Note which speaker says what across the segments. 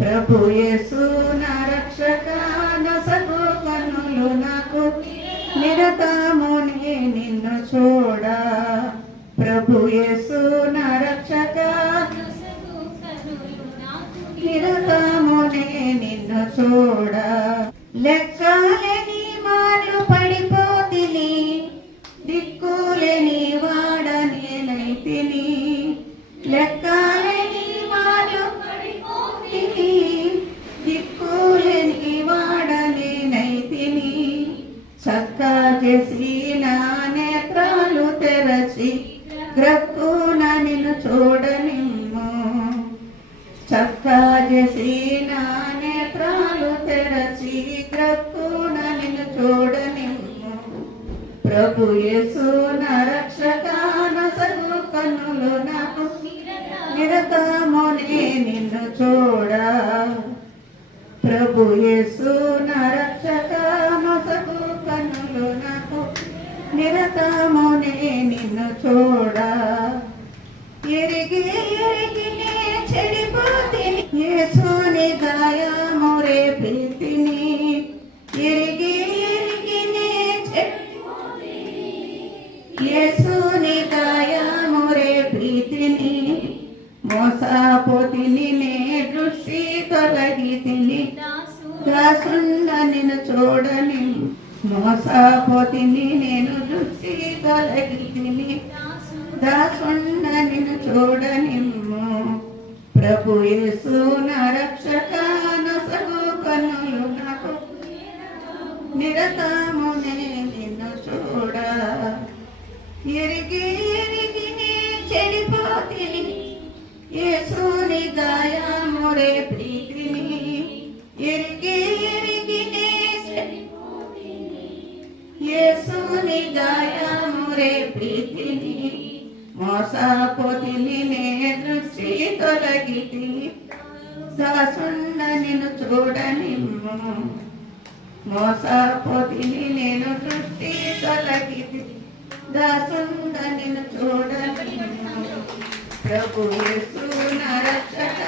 Speaker 1: ప్రభు యేసు నా రక్షక నసగు కన్నులు నాకు. నిరతమునే నిన్ను చూడ. ప్రభు యేసు నా రక్షక నిరతమునే నిన్ను చూడ. లెక్క చేసి నా నేత్రాలు తెరచి గ్రక్కున నిన్ను చూడనిమ్ము. చక్కా చేసి నా నేత్రాలు తెరచి గ్రక్కున నిన్ను చూడనిమ్ము. ప్రభు యేసు నా రక్షక నసగు కన్నులు నాకు నిరతమునే నిన్ను చూడ. ప్రభు యేసు నా రక్షక నిరతమునే నిన్ను చూడ. ఎరిగి ఎరిగినే చెడిపోతిని యేసుని గాయమురే ప్రీతిని. ఎరిగి ఎరిగినే యేసుని యేసుని గాయమురే ప్రీతిని. మోసపోతిని నే దృష్టి తొలగి తిని దాసుండ నిన్ను చూడని మోసపోతిని నేను దృష్టి తొలగి దాసున్న నిన్ను చూడనిమ్ము. ప్రభు యేసు నా రక్షక నసగు కన్నులు నాకు నిరతము నిన్ను చూడ. ఎరిగి ఎరిగి నే చెడిపోతిని యేసుని గాయమురే ప్రీతిని. ఎరిగి ఎరిగి మోసపోతిని నే దృష్టి తొలగితిని సవసున్న నిన్ను చూడని మోసపోతిని నేను దృష్టి తొలగితి దాసుండ నిన్ను చూడని ప్రభు యేసు రక్షక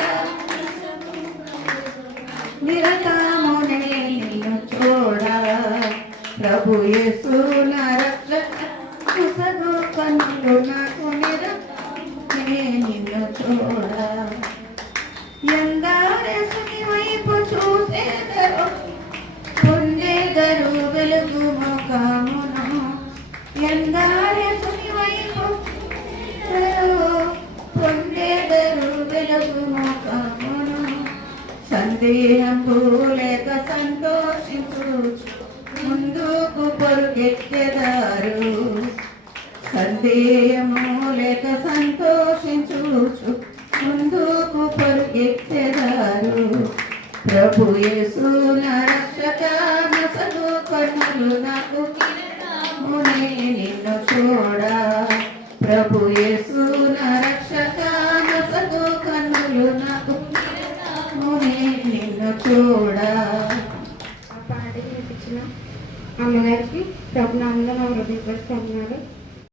Speaker 1: నిన్ను చూడ. ప్రభు యేసు నా రక్షక కుసగు కన్నులు నాకు నిరతమునే నిన్ను చూడ ఎందారసుని వైపు చూసేదరు పొందేదరు వెలుగు ముఖమును ఎందారసుని వైపు పొందేదరు వెలుగు ముఖమును సందేహము లేక సంతోషించు ముందుకు పరుగెత్తెదారు సందేహము లేక సంతోషించు ముందుకు పరుగెత్తెదారు ప్రభు యేసున రక్షక నసలు కన్నులు నాకు మునే నిన్ను చూడ ప్రభు యేసున రక్షక నసలు కన్నులు నాకు మునే నిన్ను చూడ
Speaker 2: ఆ పాట వినిపించిన అమ్మగారికి ప్రభునామంలో నా హృదయపరుస్తున్నాను